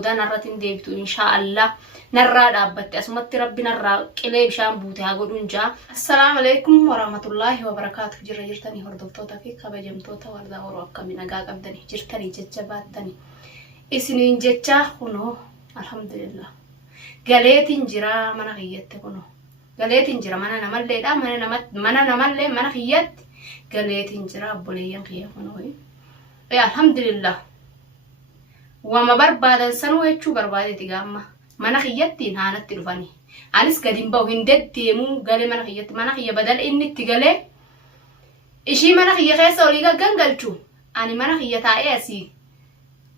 بودا نرتين ديبتو إن شاء الله نرى دابت أسمت ربي نرى قليب شام بوتها قدون جا. السلام عليكم ورحمة الله وبركاته. جرتني هردوتوتا في كبجمتوتا وردا وروكا من أجاك أبدني جرتني جتشباتني إسنين جتشا خنو الحمد لله. قالت إنجرا من غيّت خنو قالت إنجرا من أنا ملّي لا من أنا ملّي من غيّت قالت إنجرا بوليان خيّ خنو يا الحمد لله. وما بربادن سنو يشو بربادتي جامّا من غيّتين هانت تلفني أنيس قديم باو هندت تيمو قال من غيّت من غيّ بدل إني تقالي إشي من غيّ خيسة وليقا جنجلتو أني من غيّ تايسي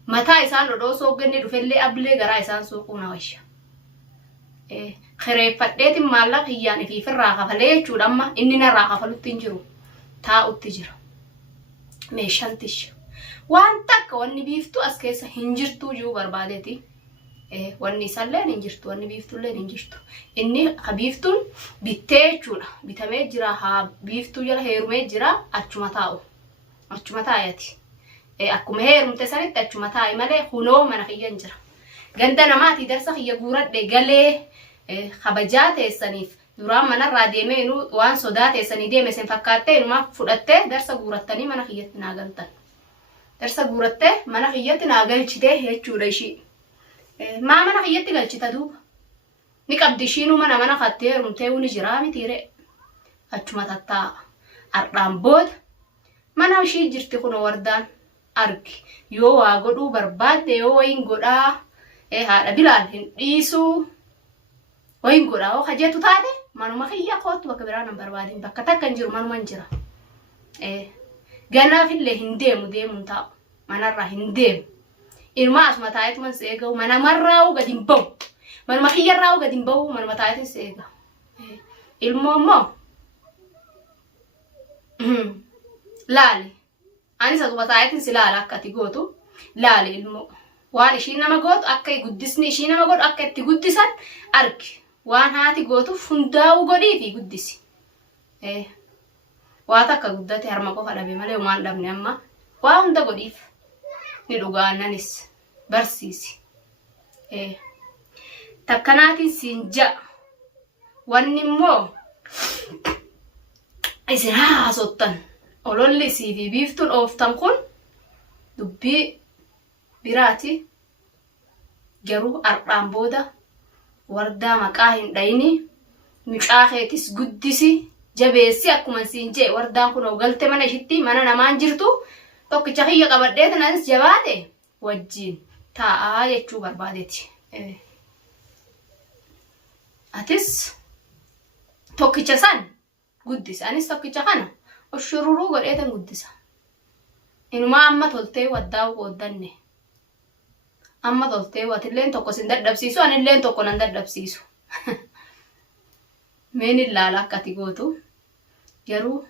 متى إنسان ردو سوق جنّي رفلي قبل جرا إنسان سوقنا وش خريف فتيت مالك يعني في الراقة فليه شو لما إننا راقة فلو تنجرو تا أتجرو ميشانتش وانتك واني بيفتو أسكيس هنجرتو جو بربادتي واني سالين هنجرتو واني بيفتو لين هنجرتو إني خبيفتون بيتيجو بيتمي جرا ها بيفتو يلا هيرمي جرا أتشو متايتي أكو مهير متسانت أتشو متاي مالي خنو من خيان جرا غندنا ماتي درسا خيا غورات دغالي خبجات السنيف duraan manarraa deemee nu waan sodaate sanii deeme sen fakkaatee numa fudhattee darsa guurattanii mana kiyyatti naa galtan. Darsa guurattee mana kiyyatti naa galchitee jechuudha ishii. Maa mana kiyyatti galchita duuba. Ni qabdi ishiinuu mana kattee rumtee uni jiraa mitiire. Achuma tattaa ardhaan booda mana ishii jirti kun wardaan argi. Yoo waa godhuu barbaadde yoo wayin godhaa haadha bilaal hin dhiisuu. وين قرأ أو خجيتو تاني ما نو مخيّا قوت وكبرنا بربادين بكتك كنجر ما نمنجرا جانا في اللي هندم وديم تا ما نرى هندم إرماس ما تايت من سيجا وما نمرة وقديم بو ما نمخيّا راو قديم بو ما نمتايت سيجا الماما لالي أنا سأقول تايت سلالة كاتيجوتو لالي المو وان شينا ما قلت أكيد قدسني شينا ما قلت أكيد تقدسن أرك وان هاتي قلتو فنداو قدي في قدسي واتك قدتي هرمكو خلا بمالي ومان لبني أما وان دا قديف ندوغانا نس برسيسي تكناتي سنجا وانمو إسرها صوتن أولولي سيفي بيفتون أوفتن كون دبي براتي جرو أرقام بودا وردا مكاهن دايني مشاخيتس قدسي جبيسي أكو من سينجي وردان كنو قلت من شتي من نمان جرتو توك تخيي قبرديت نانس جبادي وجين تا آية چو بربادتي أتس توك تسان قدس أنس توك تخانا والشرورو قريتا قدسا إنو ما أما تلتي وداو قدني أما ضلتي واتلين توكو سندر دبسيسو أنا اللين توكو نندر دبسيسو مين اللالا كاتيغوتو جرو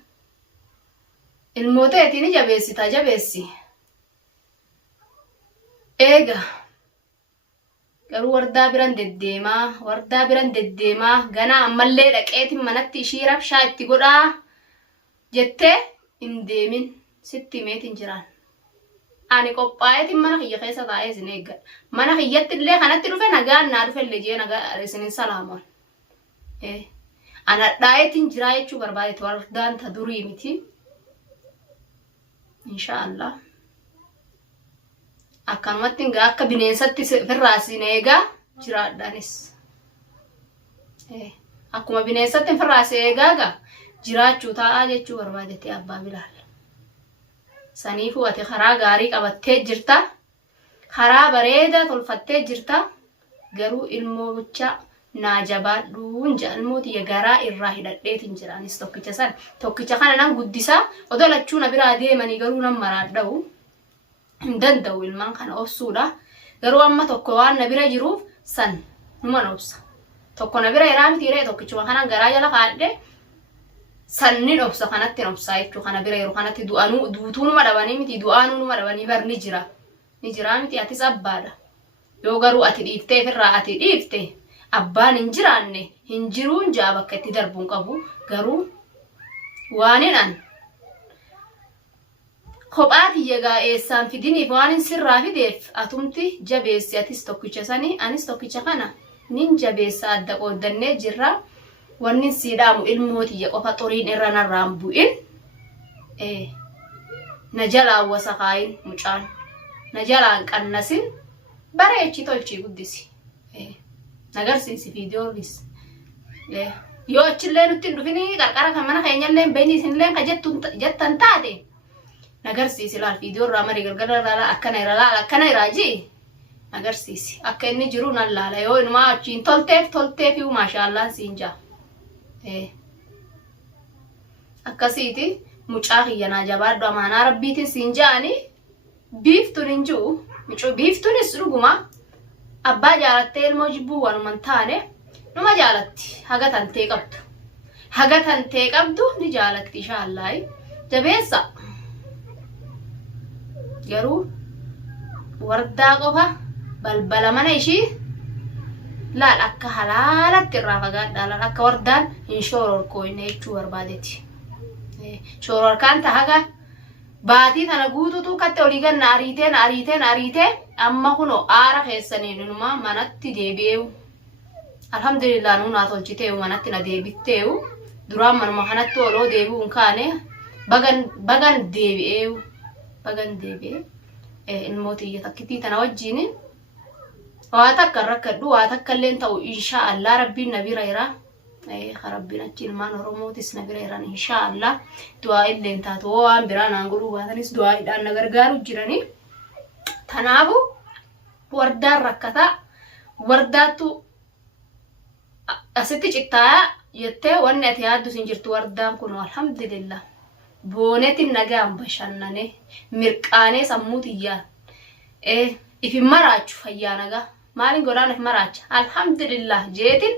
الموتة تيني جابيسي تاجابيسي إيجا جرو وردا بران دديما غانا أمالي ركيتي مناتي شيرا شايتي قدا جتة انديمين 600 جران أنا قبائتي mana kiyya keessa taa'ee sin eegga mana kiyyatti illee kanatti dhufe nagaan naa dhufe illee jee nagaa isinin salaamoon ana dhaayetiin jiraa jechuu barbaadetti wardaan ta durii miti inshaallah akkanumatti ngaa akka bineensatti firraa sin eegaa jiraadhaanis akkuma bineensatti firraa sin eegaa jiraachuu taa'aa jechuu barbaadetti abbaa bilaal. سنيفو واتي خرا غاري قبتي جرتا خرا بريدا تلفتي جرتا غرو الموچا ناجبادون جالموت يغرا الراهدديت انجران استوكيچسان توكيچا خانا نان غديسا ودولچونا برا ديمني غرو نم مرادو دندو المان خان اوسودا غرو اما توكوان نبيرا جروف سن نمانوبس توكو نبيرا يرام تيري توكيچو خانا غرا يلا خادي سنين أبصق خانات تنبصايت شو خانا بيرا خانات دوانو دوتونو ما دواني متي دوانو ما دواني بر نجرا متي أتيس أبادا يوغرو أتيديفتة في الرا أتيديفتة أبان إنجرانه هنجرون جابك كتدربون كابو غرو وانين kophaati yagaa eessaan fidiniif waan sirraa fideef atumti jabeessi atis tokkicha sanii anis tokkicha kana nin jabeessa adda qooddannee jirra wanni siidhaamu ilmooti ya qofa xuriin irra narraan bu'in na jalaa wasa kaayin mucaan na jalaan qannasin bareechi tolchii guddisi nagarsiisi viidiyoonis yoo achillee nutti hin dhufini qarqara kan mana keenyallee beeni isinillee ka jettan taate nagarsiisi laal viidiyoo irraa marii gargara irraa akkana iraaji nagarsiisi akka inni jiru nan laala yoo inumaa achiin tolteef maashaallaan siin jaa akkasiiti mucaa kiyyanaa jabaadhu amaanaa rabbiitiin siin jaani biiftuun hin jiru micu biiftuunis dhuguma abbaa jaalattee ilmoo jibbuu wanuman taane numa jaalatti haga tantee qabdu ni jaalatti inshaallah jabeessa garuu wardaa qofa balbala mana ishii laal akka halaalatti irraa fagaadhaa laal akka wardaan hin shoororkooyne jechuu barbaadeeti shoororkaan tahaga baatii tana guututu katte olii ganna ariitee amma kuno aara keessanii numa manatti deebi'eewu alhamdulillah nuunaa tolchiteewu manatti na deebitteewu duraan manuma kanatti oloo deebi'uun kaane bagan deebi'eewu bagan deebi'e ilmooti iyya takkitii tana wajjiin waa takka rakkadhu waa takka illeen ta'u inshaallah rabbiin na bira jira rabbiin achi ilmaan oromootis na bira jiran inshaallah du'aa illeen taatu waan biraa naan godhuu baatanis du'aadhaan na gargaaru jiranii tanaafu wardaan rakkataa wardaattu asitti cittaaya jettee wanni ati yaaddu sin jirtu wardaan kun alhamdulillah boonetin nagaan bashannane mirqaanee sammuu tiyyaan ifin maraachu fayyaa nagaa maalin godhaan if maraacha alhamdulillah jeetin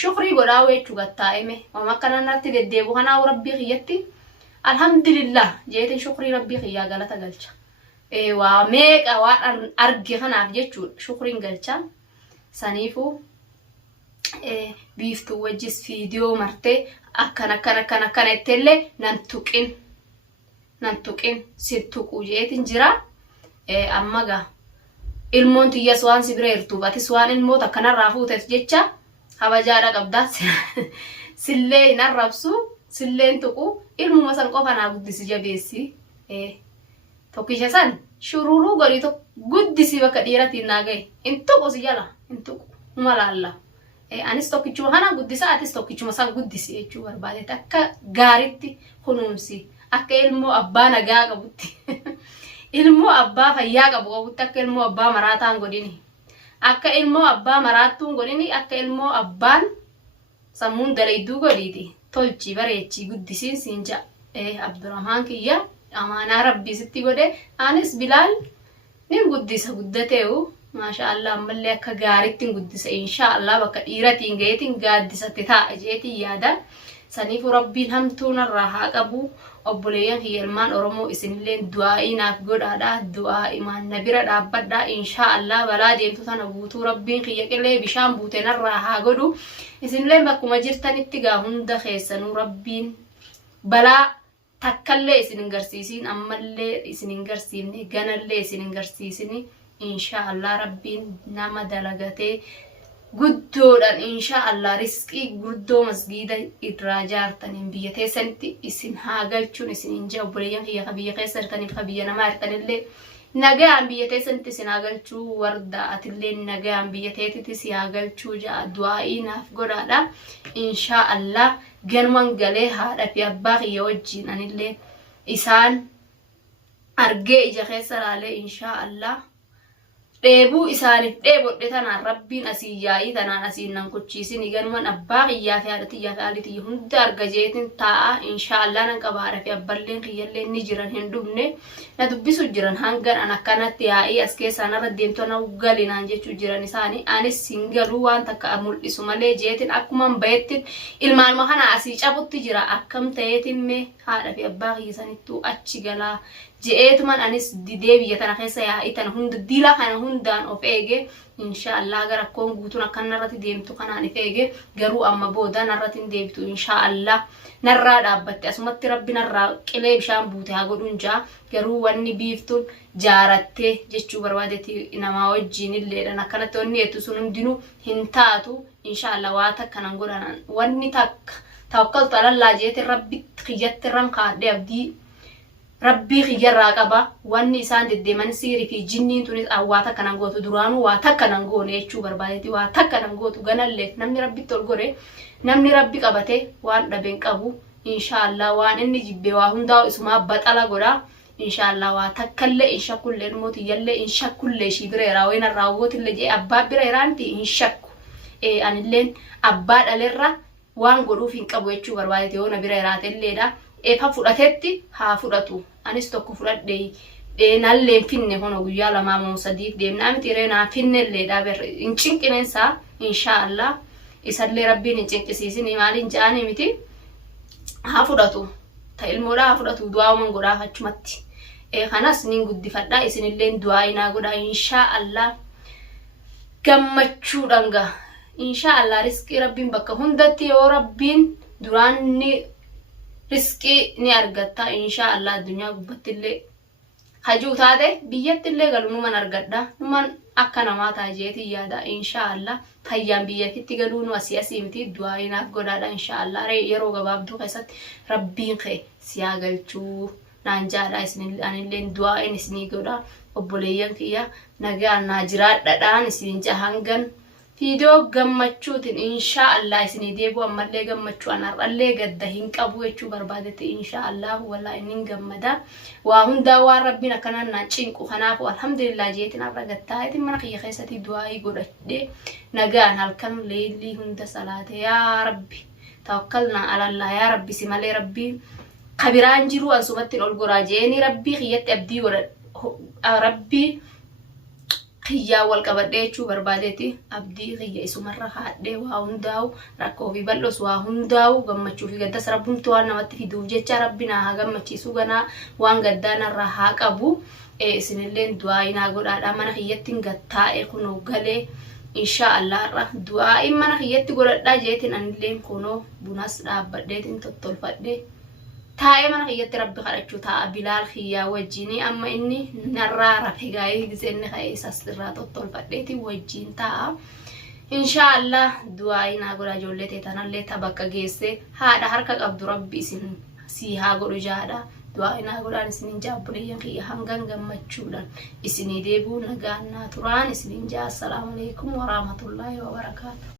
shukrii godhaa weechuu gattaa'ime wama akkanarratti deddeebu kanaa rabbii kiyyatti alhamdulillah jeetin shukrii rabbii kiyyaa galata galcha waa meeqa waan arge kanaaf jechuudha shukriin galcha saniifuu biiftuu wajjis viidiyoo martee akkana itteellee nan tuqin si tuquu jeetin jira amma gaa ilmoon tiyyas waan si bira jirtuuf atis waan ilmoota akkanarraa fuuteef jecha habajaadha qabdaa sillee hin arrabsu silleen tuqu ilmuma san qofa naa guddisi jabeessi tokkicha san shururuu godhii guddisi bakka dhiiratiin naa gahe hin tuqu si jala hin tuqu uma laalla anis tokkichuma kana guddisa atis tokkichuma san guddisi jechuu barbaadeet akka gaaritti kunuunsi akka ilmoo abbaa nagaa qabutti ilmoo abbaa fayyaa qabutti akka ilmoo abbaa maraataan godhini akka ilmoo abbaa maraattuun godhini akka ilmoo abbaan sammuun dalayduu godhiiti tolchi bareechi guddisiin siinja Abdurrahmaan kiyya amaanaa rabbii sitti godhe anis Bilaal nin guddisa guddateewu maashaallah ammallee akka gaaritti guddisa inshaallah bakka dhiiratiin gaheetiin gaaddisatti taa'a jeetiin yaada saniifu rabbiin hamtuu narraa haa qabu obboleeyyan kiyya ilmaan oromoo isinillee du'aa'ii naaf godhaadha du'aa'ii maanna bira dhaabbadha inshaallah balaa deemtu tana guutuu rabbiin kiyya qilee bishaan buute narraa haa godhu isinillee bakkuma jirtanitti gaa hunda keessanuu rabbiin balaa takkallee isin hin garsiisin ammallee isin hin garsiifne ganallee isin hin garsiisini inshaallah rabbiin nama dalagatee guddoodhaan inshaallah riskii guddoo masgiida irraa jaartaniin biyya teessanitti isin haa galchuun isin inja obboleeyyan kiyya biyya keessa jirtaniif biyya namaa jirtanillee nagaan biyya teessanitti isin haa galchuu warda atillee nagaan biyya teetitti si haa galchuu ja'a du'aa'ii naaf godhaadha inshaallah ganuman galee haadha fi abbaa kiyya wajjiin anillee isaan argee ija keessa laalee inshaallah dheebuu isaaniif dheebodhe tanaan rabbiin asii yaa'ii tanaan asiin nan kochiisin ganuman abbaa kiyyaa fi haadha tiyyaa fi haalli tiyya hunda arga jeetin taa'a inshaallah nan qaba haadha fi abballeen kiyyallee ni jiran hin dhumne na dubbisu jiran hangan an akkanatti yaa'ii as keessaan irra deemtu na galinaan jechuu jiran isaanii anis hin galuu waan takka mul'isu malee jeetin akkuman bayetti ilmaanuma kana asii cabutti jira akkam ta'eetin mee haadha fi abbaa kiyya sanittuu achi galaa جئت من أنس ديبي يتناقص يا إتنا هند ديلا خنا هندان أو فيجي إن شاء الله جرا كون قوتنا كان نرت ديمتو كان أنا فيجي جرو أما بودا نرت ديمتو إن شاء الله نرى دابت أسمت ربي نرى كليب شام بوتها قولون جا جرو واني بيفتون جارته جتشو بروادتي إنما وجين اللي أنا كانت وني تسونم دينو هنتاتو إن شاء الله واتك كان نقولنا واني توكلت على الله جيت ربي خيجت رنكا دي ربي خير راقبا واني سان ددمن سيري في جنين تونس اواتا كنغوتو درانو واتا كنغون يچو بربادتي واتا كنغوتو غنل نمني ربي تولغوري نمني ربي قبته وان دبن قبو ان شاء الله وان اني جيبي واهندا اسما بطلا غدا ان شاء الله واتا كل ان شاء كل الموت يله ان شاء كل شي بريرا وين الراوت اللي جي ابا بريرانتي ان شاء ان لين ابا دلرا وان غدو فين قبو يچو بربادتي ونا بريرات الليدا efa fudhatetti haa fudhatu anis tokko fudhadhe nalleen finne hono guyyaa lama moo sadiif deemnaa miti reenaa finnellee dhaber incinqineensa inshallah isallee rabbiin incinqisiisin maaliin jaani miti haa fudhatu ta ilmoodha haa fudhatu du'aa man godhaa achumatti kanas nin guddifadhaa isinilleen du'aa inaa godhaa inshallah gammachuudhaan gaa inshallah rizqii rabbiin bakka hundatti yoo rabbiin duraanni رزقي ني أرجعتا إن شاء الله الدنيا قبتلي خجوت هذا بيجتلي قالوا نمان أرجعتا نمان أكنا ما تاجيتي يادا إن شاء الله خيام بيجتي تقولوا نواسياسي متي دعائنا قدادا إن شاء الله ري يروق بابدو قصت ربين خي سياقلتو نانجادا إسنين أنيلين دعائن إسني قدا وبوليان كيا نجا ناجرات دان إسنين جهانغن فيديو gammachuutin insha Allah isini deebu ammallee gammachuu anarallee gadda hin qabu jechuu barbaadete insha Allah wala inin gammada waa hunda waa rabbiin akkanaan na cinqu kanaaf alhamdulillah jeetin argataa itin mana khiyya keessatti du'aa godhadhe nagaan halkan leelli hunda salaate ya rabbi tawakkalna ala Allah ya rabbi simale rabbi khabiraan jiru ansubatti ol gorajeeni rabbi khiyyatti abdii godha rabbi خيا والقبضيتشو بربادتي أبدي خيا إسمرة خادة وهنداو ركوب بلوس وهنداو قمتشو في قدس ربهم توانا مت في دوجة ربنا هقمتشي سوغنا وان قدانا رهاك أبو سنلين دعائنا قول أمانا خياتين قطاء كنو قلي إن شاء الله رح دعائي مانا خياتي قول أداجيتين أنلين كنو بناس رابدتين تطلفت تاي من خيّت ربي خرجت تا بلال خيّا وجيني أما إني نرى رفيق جاي زين خيّس أسرات الطول فديتي وجين تا إن شاء الله دعائنا قرا جولتي تنالي تبقى جيسة هذا حركة عبد ربي سيها قرا جادا دعائنا قرا نسنين جابولي خيّا هنگان جمّتشولا إسني ديبو نجانا تران إسنين جا السلام عليكم ورحمة الله وبركاته.